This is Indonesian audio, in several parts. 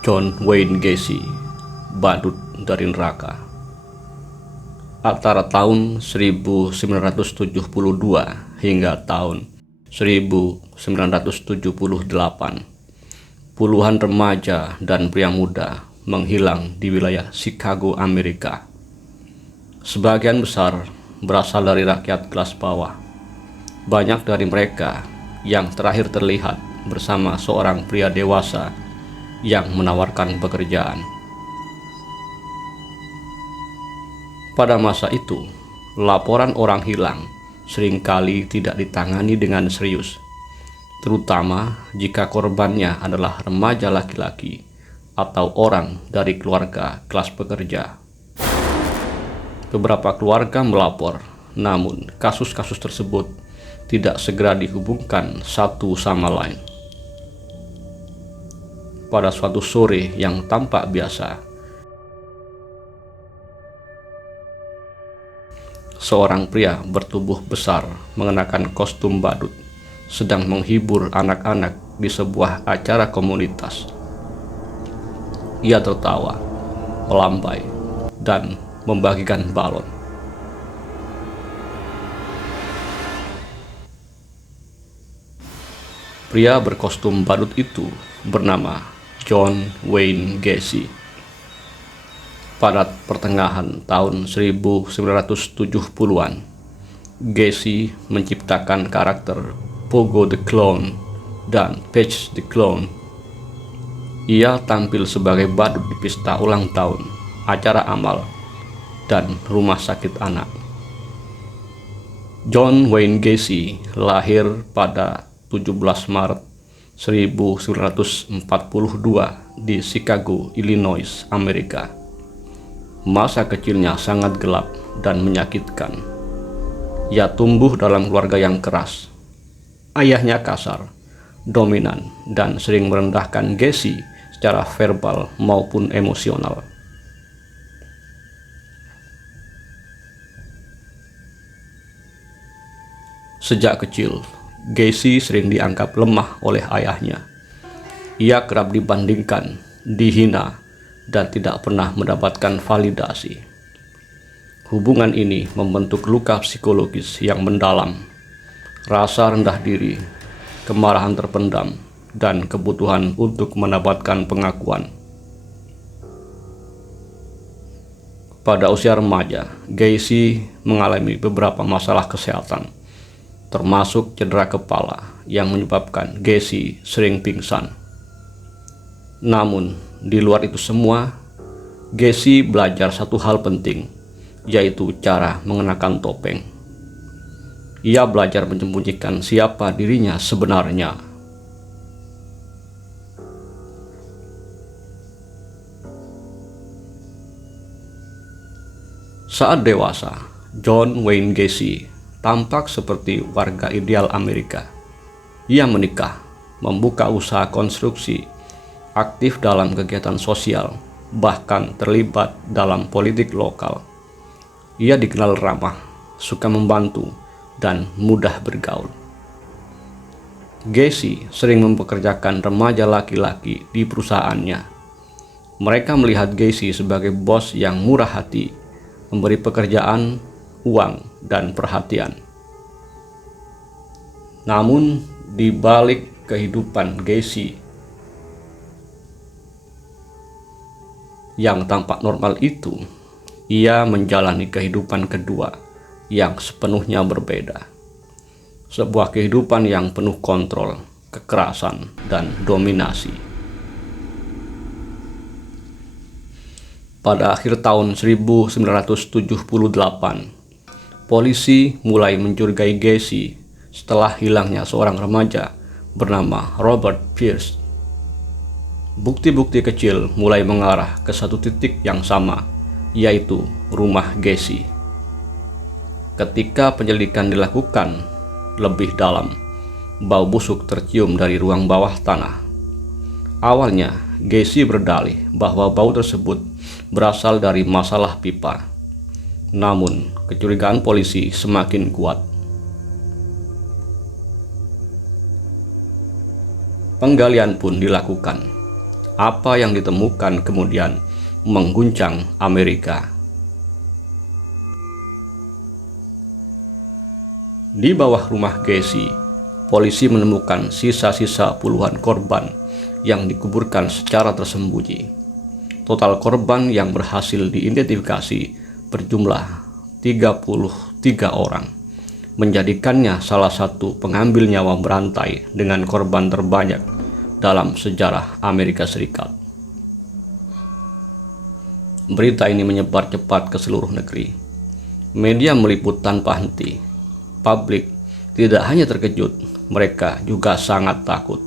John Wayne Gacy, badut dari neraka. Antara tahun 1972 hingga tahun 1978, puluhan remaja dan pria muda menghilang di wilayah Chicago, Amerika. Sebagian besar berasal dari rakyat kelas bawah. Banyak dari mereka yang terakhir terlihat bersama seorang pria dewasa yang menawarkan pekerjaan. Pada masa itu, laporan orang hilang seringkali tidak ditangani dengan serius, terutama jika korbannya adalah remaja laki-laki atau orang dari keluarga kelas pekerja. Beberapa keluarga melapor, namun kasus-kasus tersebut tidak segera dihubungkan satu sama lain. Pada suatu sore yang tampak biasa, seorang pria bertubuh besar mengenakan kostum badut sedang menghibur anak-anak di sebuah acara komunitas. Ia tertawa, melambai, dan membagikan balon. Pria berkostum badut itu bernama John Wayne Gacy. Pada pertengahan tahun 1970-an, Gacy menciptakan karakter Pogo the Clown dan Patch the Clown. Ia tampil sebagai badut di pesta ulang tahun, acara amal, dan rumah sakit anak. John Wayne Gacy lahir pada 17 Maret 1942 di Chicago, Illinois, Amerika. Masa kecilnya sangat gelap dan menyakitkan. Ia tumbuh dalam keluarga yang keras. Ayahnya kasar, dominan, dan sering merendahkan Gacy secara verbal maupun emosional. Sejak kecil, Gacy sering dianggap lemah oleh ayahnya. Ia kerap dibandingkan, dihina, dan tidak pernah mendapatkan validasi. Hubungan ini membentuk luka psikologis yang mendalam, rasa rendah diri, kemarahan terpendam, dan kebutuhan untuk mendapatkan pengakuan. Pada usia remaja, Gacy mengalami beberapa masalah kesehatan, termasuk cedera kepala yang menyebabkan Gacy sering pingsan. Namun, di luar itu semua, Gacy belajar satu hal penting, yaitu cara mengenakan topeng. Ia belajar menyembunyikan siapa dirinya sebenarnya. Saat dewasa, John Wayne Gacy tampak seperti warga ideal Amerika. Ia menikah, membuka usaha konstruksi, aktif dalam kegiatan sosial, bahkan terlibat dalam politik lokal. Ia dikenal ramah, suka membantu, dan mudah bergaul. Gacy sering mempekerjakan remaja laki-laki di perusahaannya. Mereka melihat Gacy sebagai bos yang murah hati, memberi pekerjaan, uang, dan perhatian. Namun, di balik kehidupan Gacy yang tampak normal itu, ia menjalani kehidupan kedua yang sepenuhnya berbeda. Sebuah kehidupan yang penuh kontrol, kekerasan, dan dominasi. Pada akhir tahun 1978, polisi mulai mencurigai Gacy setelah hilangnya seorang remaja bernama Robert Pierce. Bukti-bukti kecil mulai mengarah ke satu titik yang sama, yaitu rumah Gacy. Ketika penyelidikan dilakukan lebih dalam, bau busuk tercium dari ruang bawah tanah. Awalnya, Gacy berdalih bahwa bau tersebut berasal dari masalah pipa. Namun, kecurigaan polisi semakin kuat. Penggalian pun dilakukan. Apa yang ditemukan kemudian mengguncang Amerika. Di bawah rumah Gacy, polisi menemukan sisa-sisa puluhan korban yang dikuburkan secara tersembunyi. Total korban yang berhasil diidentifikasi berjumlah 33 orang, menjadikannya salah satu pengambil nyawa berantai dengan korban terbanyak dalam sejarah Amerika Serikat. Berita ini menyebar cepat ke seluruh negeri. Media meliput tanpa henti. Publik tidak hanya terkejut, mereka juga sangat takut.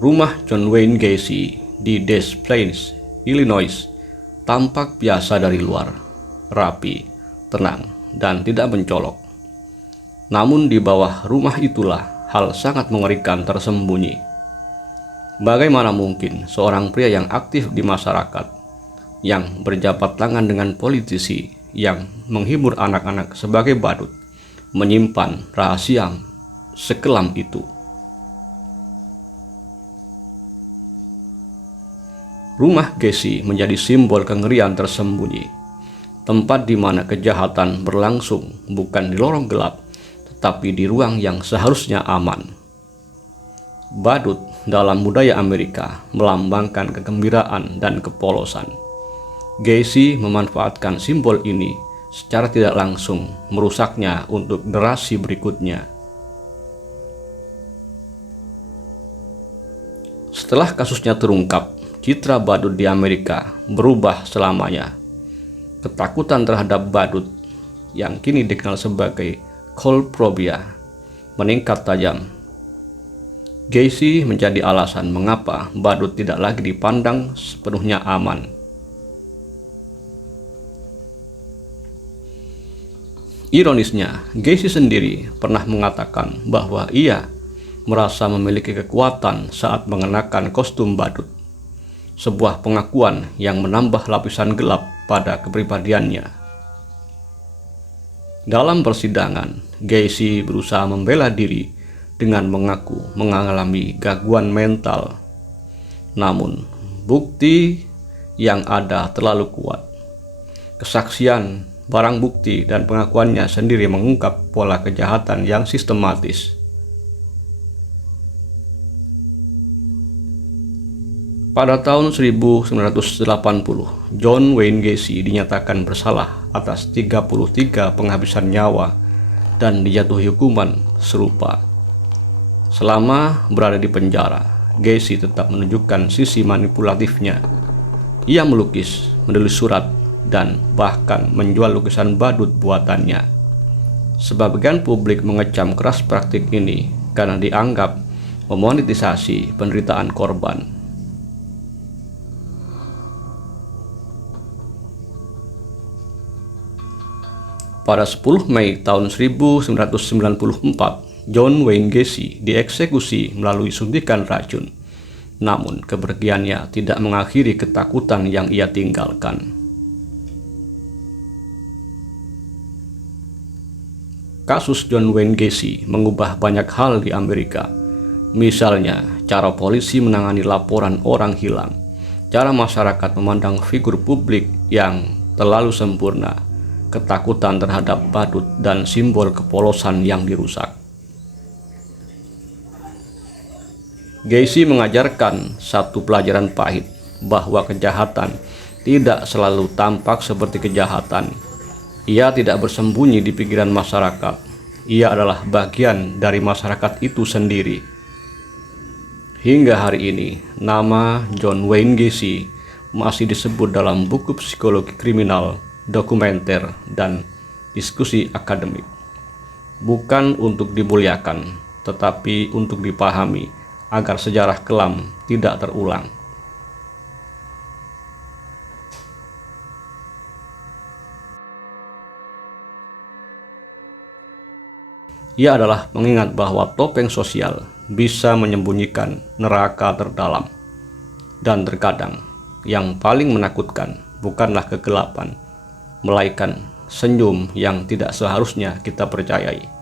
Rumah John Wayne Gacy di Des Plaines, Illinois, tampak biasa dari luar, rapi, tenang, dan tidak mencolok. Namun di bawah rumah itulah hal sangat mengerikan tersembunyi. Bagaimana mungkin seorang pria yang aktif di masyarakat, yang berjabat tangan dengan politisi, yang menghibur anak-anak sebagai badut, menyimpan rahasia sekelam itu? Rumah Gacy menjadi simbol kengerian tersembunyi, tempat di mana kejahatan berlangsung bukan di lorong gelap, tetapi di ruang yang seharusnya aman. Badut dalam budaya Amerika melambangkan kegembiraan dan kepolosan. Gacy memanfaatkan simbol ini secara tidak langsung, merusaknya untuk generasi berikutnya. Setelah kasusnya terungkap, citra badut di Amerika berubah selamanya. Ketakutan terhadap badut, yang kini dikenal sebagai coulrophobia, meningkat tajam. Gacy menjadi alasan mengapa badut tidak lagi dipandang sepenuhnya aman. Ironisnya, Gacy sendiri pernah mengatakan bahwa ia merasa memiliki kekuatan saat mengenakan kostum badut, sebuah pengakuan yang menambah lapisan gelap pada kepribadiannya. Dalam persidangan, Gacy berusaha membela diri dengan mengaku mengalami gangguan mental. Namun, bukti yang ada terlalu kuat. Kesaksian, barang bukti, dan pengakuannya sendiri mengungkap pola kejahatan yang sistematis. Pada tahun 1980, John Wayne Gacy dinyatakan bersalah atas 33 penghabisan nyawa dan dijatuhi hukuman serupa. Selama berada di penjara, Gacy tetap menunjukkan sisi manipulatifnya. Ia melukis, menulis surat, dan bahkan menjual lukisan badut buatannya. Sebagian publik mengecam keras praktik ini karena dianggap memonetisasi penderitaan korban. Pada 10 Mei tahun 1994, John Wayne Gacy dieksekusi melalui suntikan racun. Namun kepergiannya tidak mengakhiri ketakutan yang ia tinggalkan. Kasus John Wayne Gacy mengubah banyak hal di Amerika. Misalnya, cara polisi menangani laporan orang hilang, cara masyarakat memandang figur publik yang terlalu sempurna, ketakutan terhadap badut, dan simbol kepolosan yang dirusak. Gacy mengajarkan satu pelajaran pahit, bahwa kejahatan tidak selalu tampak seperti kejahatan. Ia tidak bersembunyi di pikiran masyarakat. Ia adalah bagian dari masyarakat itu sendiri. Hingga hari ini, nama John Wayne Gacy masih disebut dalam buku psikologi kriminal, dokumenter, dan diskusi akademik. Bukan untuk dimuliakan, tetapi untuk dipahami agar sejarah kelam tidak terulang. Ia adalah mengingat bahwa topeng sosial bisa menyembunyikan neraka terdalam. Dan terkadang, yang paling menakutkan bukanlah kegelapan, melainkan senyum yang tidak seharusnya kita percayai.